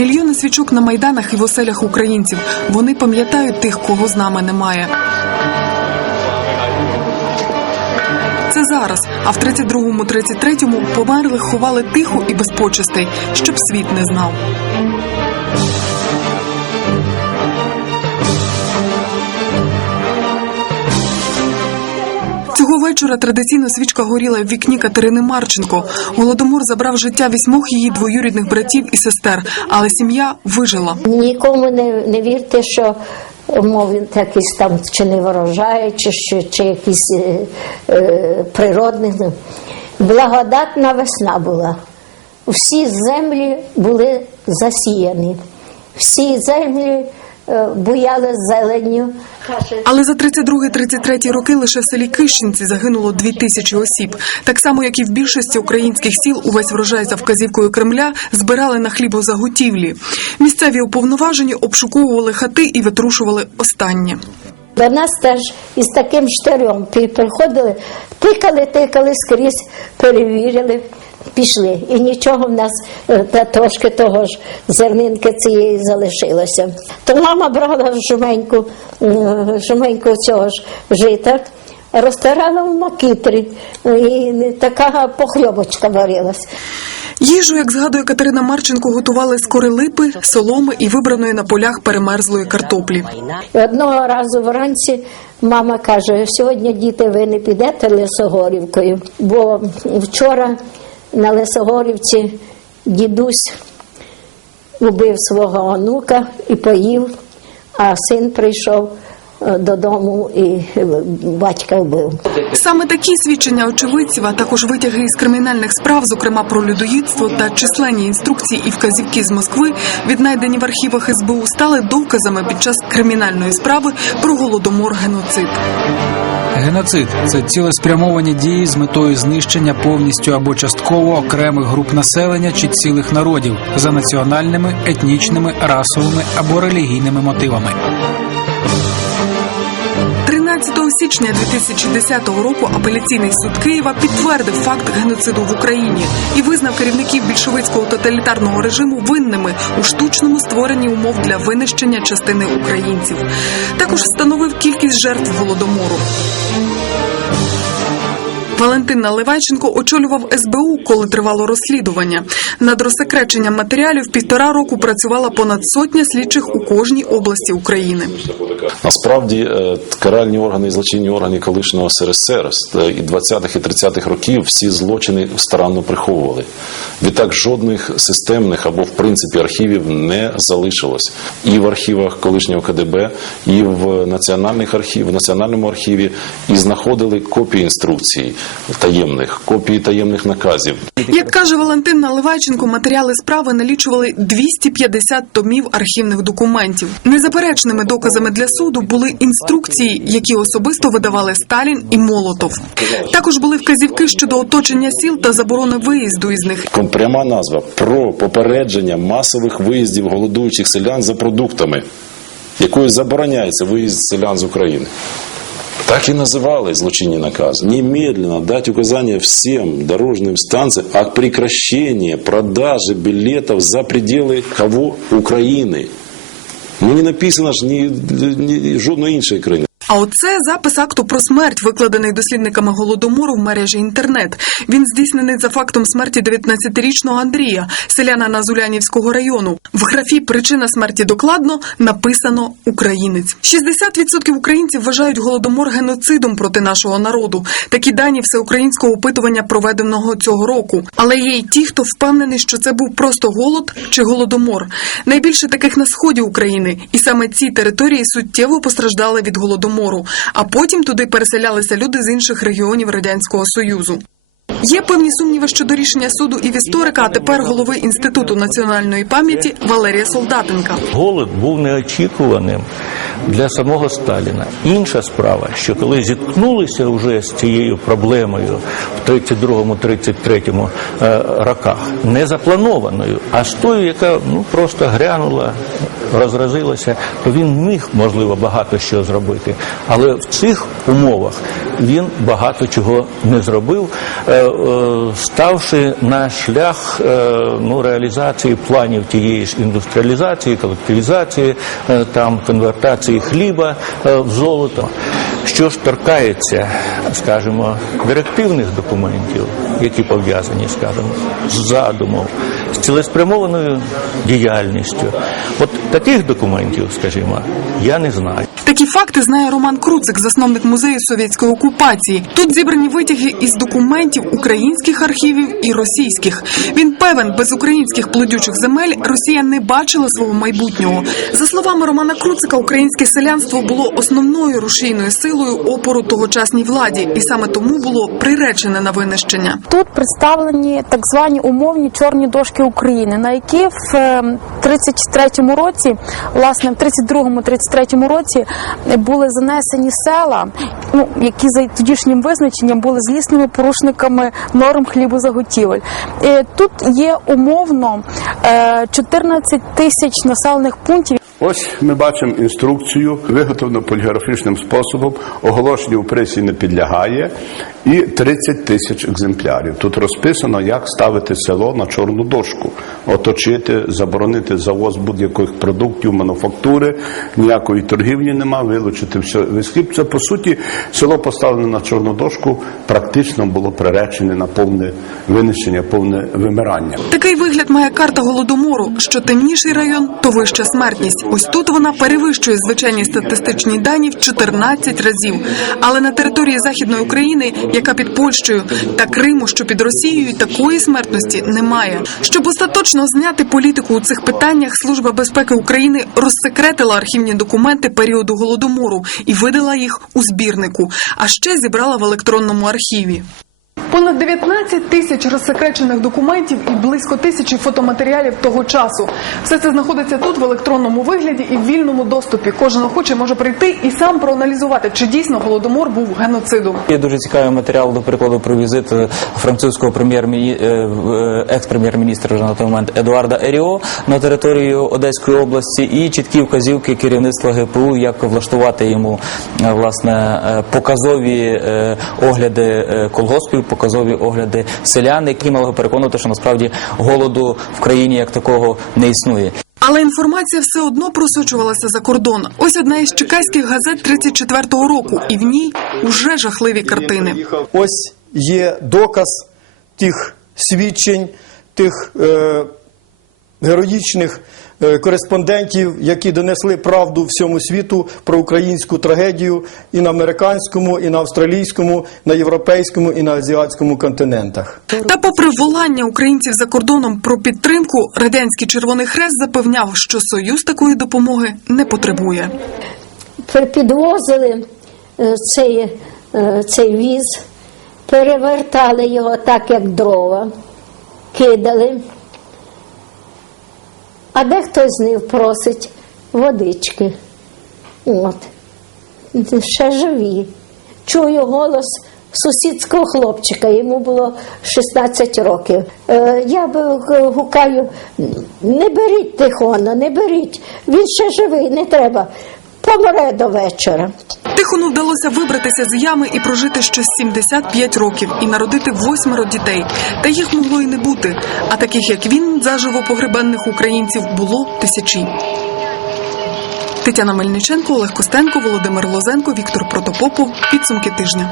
Мільйони свічок на майданах і в оселях українців. Вони пам'ятають тих, кого з нами немає. Це зараз. А в 32-му, 33-му померлих ховали тихо і без почестей, щоб світ не знав. Цього вечора традиційно свічка горіла в вікні Катерини Марченко. Голодомор забрав життя вісьмох її двоюрідних братів і сестер, але сім'я вижила. Нікому не, не вірте, що мов якісь там чи не ворожають, чи, чи, чи якісь е, е, природні. Благодатна весна була. Всі землі були засіяні, всі землі е, буяли зеленню. Але за 32-33 роки лише в селі Кищенці загинуло дві тисячі осіб. Так само, як і в більшості українських сіл, увесь врожай за вказівкою Кремля збирали на хлібозаготівлі. Місцеві уповноважені обшуковували хати і витрушували останнє. До нас теж із таким штирем приходили, тикали, тикали скрізь, перевірили, пішли. І нічого в нас е, та трошки того ж зернинки цієї залишилося. То мама брала жменьку, жменьку цього ж жита, розтирала в макітрі, і така похльобочка варилась. Їжу, як згадує Катерина Марченко, готували з корелипи, соломи і вибраної на полях перемерзлої картоплі. Одного разу вранці мама каже: сьогодні діти, ви не підете Лисогорівкою, бо вчора на Лисогорівці дідусь убив свого онука і поїв, а син прийшов е, додому і е, батька вбив. Саме такі свідчення очевидців, а також витяги із кримінальних справ, зокрема про людоїдство та численні інструкції і вказівки з Москви, віднайдені в архівах СБУ, стали доказами під час кримінальної справи про голодомор геноцид. Геноцид це цілеспрямовані дії з метою знищення повністю або частково окремих груп населення чи цілих народів за національними, етнічними, расовими або релігійними мотивами. 13 січня 2010 року апеляційний суд Києва підтвердив факт геноциду в Україні і визнав керівників більшовицького тоталітарного режиму винними у штучному створенні умов для винищення частини українців. Також встановив кількість жертв голодомору. Валентин Наливайченко очолював СБУ, коли тривало розслідування. Над розсекреченням матеріалів півтора року працювала понад сотня слідчих у кожній області України. Насправді е, каральні органи і злочинні органи колишнього СРСР е, і 20-х і 30-х років всі злочини старанно приховували. Відтак жодних системних або в принципі архівів не залишилось і в архівах колишнього КДБ, і в національних архів, в національному архіві, і знаходили копії інструкцій таємних, копії таємних наказів. Як каже Валентин Наливайченко, матеріали справи налічували 250 томів архівних документів. Незаперечними доказами для суду були інструкції, які особисто видавали Сталін і Молотов. Також були вказівки щодо оточення сіл та заборони виїзду із них. Кон- Пряма назва про попередження масових виїздів голодуючих селян за продуктами, якою забороняється виїзд селян з України. Так и называли злочинні наказы. Немедленно дать указание всем дорожным станциям о прекращении продажи билетов за пределы кого? Украины. Ну не написано ж ні, ні жодної іншої країни. А оце запис акту про смерть, викладений дослідниками голодомору в мережі інтернет. Він здійснений за фактом смерті 19-річного Андрія, селянина з Улянівського району. В графі причина смерті докладно написано українець. 60% українців вважають голодомор геноцидом проти нашого народу. Такі дані всеукраїнського опитування, проведеного цього року. Але є й ті, хто впевнений, що це був просто голод чи голодомор. Найбільше таких на сході України, і саме ці території суттєво постраждали від голодомору. А потім туди переселялися люди з інших регіонів радянського союзу. Є певні сумніви щодо рішення суду і в історика, а тепер голови інституту національної пам'яті Валерія Солдатенка. Голод був неочікуваним. Для самого Сталіна. Інша справа, що коли зіткнулися вже з цією проблемою в 32-33 е, роках, не запланованою, а з тою, яка ну просто грянула, розразилася, то він міг, можливо, багато що зробити. Але в цих умовах він багато чого не зробив, е, е, ставши на шлях ну, реалізації планів тієї ж індустріалізації, колективізації, там конвертації хліба е, в золото. Що ж торкається, скажімо, директивних документів, які пов'язані, скажімо, з задумом, з цілеспрямованою діяльністю, от таких документів, скажімо, я не знаю. Такі факти знає Роман Круцик, засновник музею совєтської окупації. Тут зібрані витяги із документів українських архівів і російських. Він певен, без українських плодючих земель Росія не бачила свого майбутнього. За словами Романа Круцика, українське селянство було основною рушійною силою опору тогочасній владі, і саме тому було приречене на винищення. Тут представлені так звані умовні чорні дошки України, на які в е, 33-му році, власне, в 32-33 році були занесені села, ну які за тодішнім визначенням були злісними порушниками норм хлібозаготівель. Е, Тут є умовно е, 14 тисяч населених пунктів. Ось ми бачимо інструкцію, виготовлену поліграфічним способом, оголошенню у пресі не підлягає, і 30 тисяч екземплярів. Тут розписано, як ставити село на чорну дошку, оточити, заборонити завоз будь-яких продуктів, мануфактури, ніякої торгівлі нема, вилучити все весь хліб. Це по суті село поставлене на чорну дошку, практично було приречене на повне винищення, повне вимирання. Такий вигляд має карта голодомору. Що темніший район, то вища смертність. Ось тут вона перевищує звичайні статистичні дані в 14 разів. Але на території західної України, яка під Польщею та Криму, що під Росією, такої смертності немає. Щоб остаточно зняти політику у цих питаннях, служба безпеки України розсекретила архівні документи періоду голодомору і видала їх у збірнику, а ще зібрала в електронному архіві. Понад 19 тисяч розсекречених документів і близько тисячі фотоматеріалів того часу. Все це знаходиться тут в електронному вигляді і в вільному доступі. Кожен охочий може прийти і сам проаналізувати, чи дійсно голодомор був геноцидом. Є дуже цікавий матеріал, до прикладу, про візит е, французького е, е, екс-прем'єр-міністра вже на той момент Едуарда Еріо на територію Одеської області і чіткі вказівки керівництва ГПУ, як влаштувати йому власне показові огляди колгоспів, показові огляди селян, які мали його переконати, що насправді голоду в країні як такого не існує. Але інформація все одно просочувалася за кордон. Ось одна із чекаських газет 34-го року, і в ній уже жахливі картини. Ось є доказ тих свідчень, тих е, героїчних кореспондентів, які донесли правду всьому світу про українську трагедію і на американському, і на австралійському, на європейському, і на азіатському континентах. Та, попри волання українців за кордоном про підтримку, радянський Червоний Хрест запевняв, що союз такої допомоги не потребує. Підвозили е, цей, е, цей віз, перевертали його так, як дрова, кидали. А дехто з них просить водички. От. Ще живі. Чую голос сусідського хлопчика, йому було 16 років. Е, я б гукаю, не беріть Тихона, не беріть, він ще живий, не треба. Помре до вечора. Тихону вдалося вибратися з ями і прожити ще 75 років і народити восьмеро дітей. Та їх могло і не бути. А таких, як він, заживо погребенних українців було тисячі. Тетяна Мельниченко, Олег Костенко, Володимир Лозенко, Віктор Протопопов. Підсумки тижня.